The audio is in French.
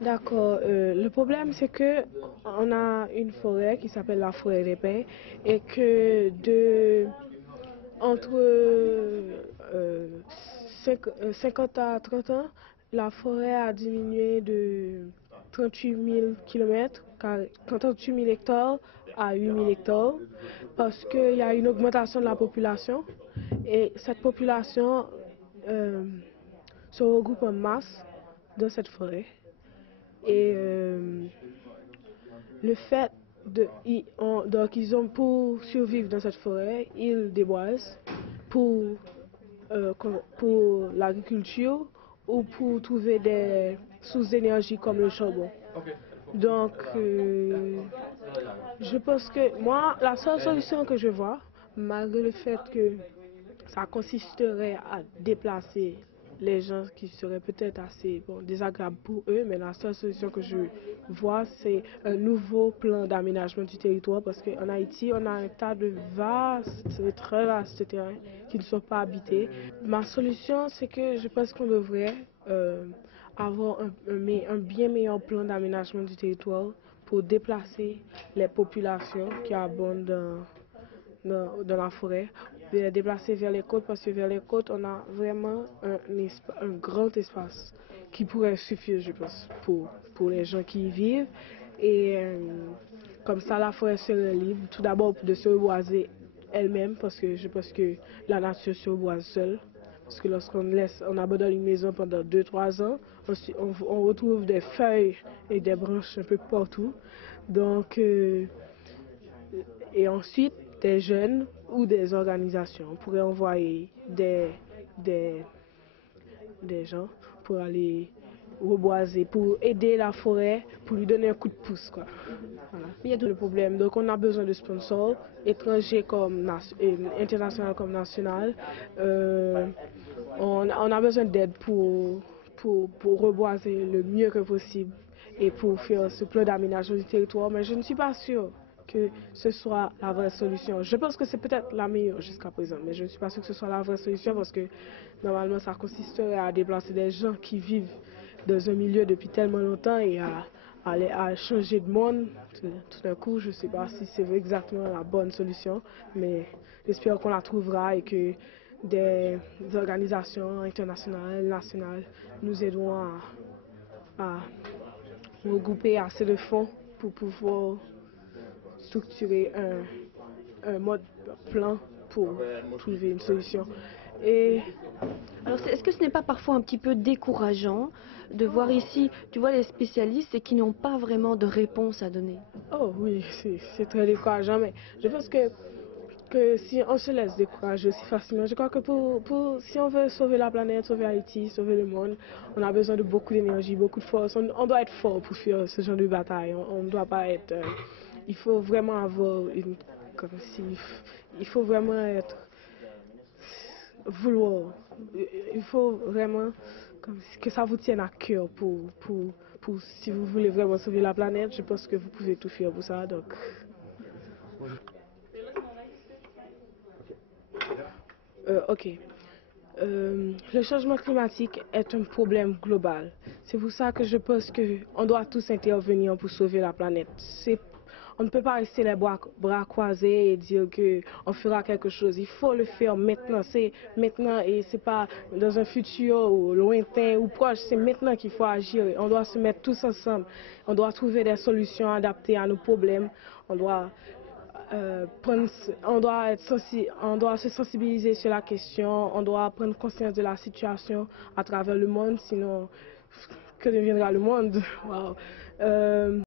D'accord. Le problème, c'est que on a une forêt qui s'appelle la forêt des pins et que entre 50 à 30 ans, la forêt a diminué de 38 000 km, 38 000 hectares à 8 000 hectares, parce qu'il y a une augmentation de la population et cette population se regroupe en masse dans cette forêt. Et le fait donc ils ont pour survivre dans cette forêt, ils déboisent pour, pour l'agriculture ou pour trouver des sources d'énergie comme le charbon. Donc je pense que moi, la seule solution que je vois, malgré le fait que ça consisterait à déplacer les gens qui seraient peut-être assez désagréables pour eux, mais la seule solution que je vois, c'est un nouveau plan d'aménagement du territoire, parce qu'en Haïti, on a un tas de très vastes terrains qui ne sont pas habités. Ma solution, c'est que je pense qu'on devrait avoir un bien meilleur plan d'aménagement du territoire pour déplacer les populations qui abondent dans la forêt, de les déplacer vers les côtes, parce que vers les côtes, on a vraiment un grand espace qui pourrait suffire, je pense, pour les gens qui y vivent. Et comme ça, la forêt serait libre, tout d'abord de se reboiser elle-même, parce que je pense que la nature se reboise seule. Parce que on abandonne une maison pendant 2-3 ans, on retrouve des feuilles et des branches un peu partout. Donc, et ensuite, des jeunes ou des organisations pourraient envoyer des gens pour aller reboiser, pour aider la forêt, pour lui donner un coup de pouce, quoi. Voilà. Il y a tout le problème. Donc on a besoin de sponsors, étrangers comme internationaux comme nationaux. On a besoin d'aide pour reboiser le mieux que possible et pour faire ce plan d'aménagement du territoire. Mais je ne suis pas sûre que ce soit la vraie solution. Je pense que c'est peut-être la meilleure jusqu'à présent, mais je ne suis pas sûre que ce soit la vraie solution, parce que normalement ça consisterait à déplacer des gens qui vivent dans un milieu depuis tellement longtemps et à changer de monde tout d'un coup. Je ne sais pas si c'est exactement la bonne solution, mais j'espère qu'on la trouvera et que des organisations internationales, nationales nous aideront à regrouper assez de fonds pour pouvoir structurer un mode plan pour trouver une solution. Et Alors, est-ce que ce n'est pas parfois un petit peu décourageant de voir ici, tu vois, les spécialistes et qui n'ont pas vraiment de réponse à donner? oh oui, c'est très décourageant, mais je pense que si on se laisse décourager aussi facilement, je crois que si on veut sauver la planète, sauver Haïti, sauver le monde, on a besoin de beaucoup d'énergie, beaucoup de force. On doit être fort pour faire ce genre de bataille. On ne doit pas être... il faut vraiment avoir une... Comme si... Il faut vraiment être... Vouloir. Il faut vraiment que ça vous tienne à cœur si vous voulez vraiment sauver la planète. Je pense que vous pouvez tout faire pour ça. Donc... ok. Le changement climatique est un problème global. C'est pour ça que je pense qu'on doit tous intervenir pour sauver la planète. On ne peut pas rester les bras croisés et dire qu'on fera quelque chose. Il faut le faire maintenant. C'est maintenant et c'est pas dans un futur lointain ou proche. C'est maintenant qu'il faut agir. On doit se mettre tous ensemble. On doit trouver des solutions adaptées à nos problèmes. On doit on doit se sensibiliser sur la question, on doit prendre conscience de la situation à travers le monde, sinon que deviendra le monde? Wow.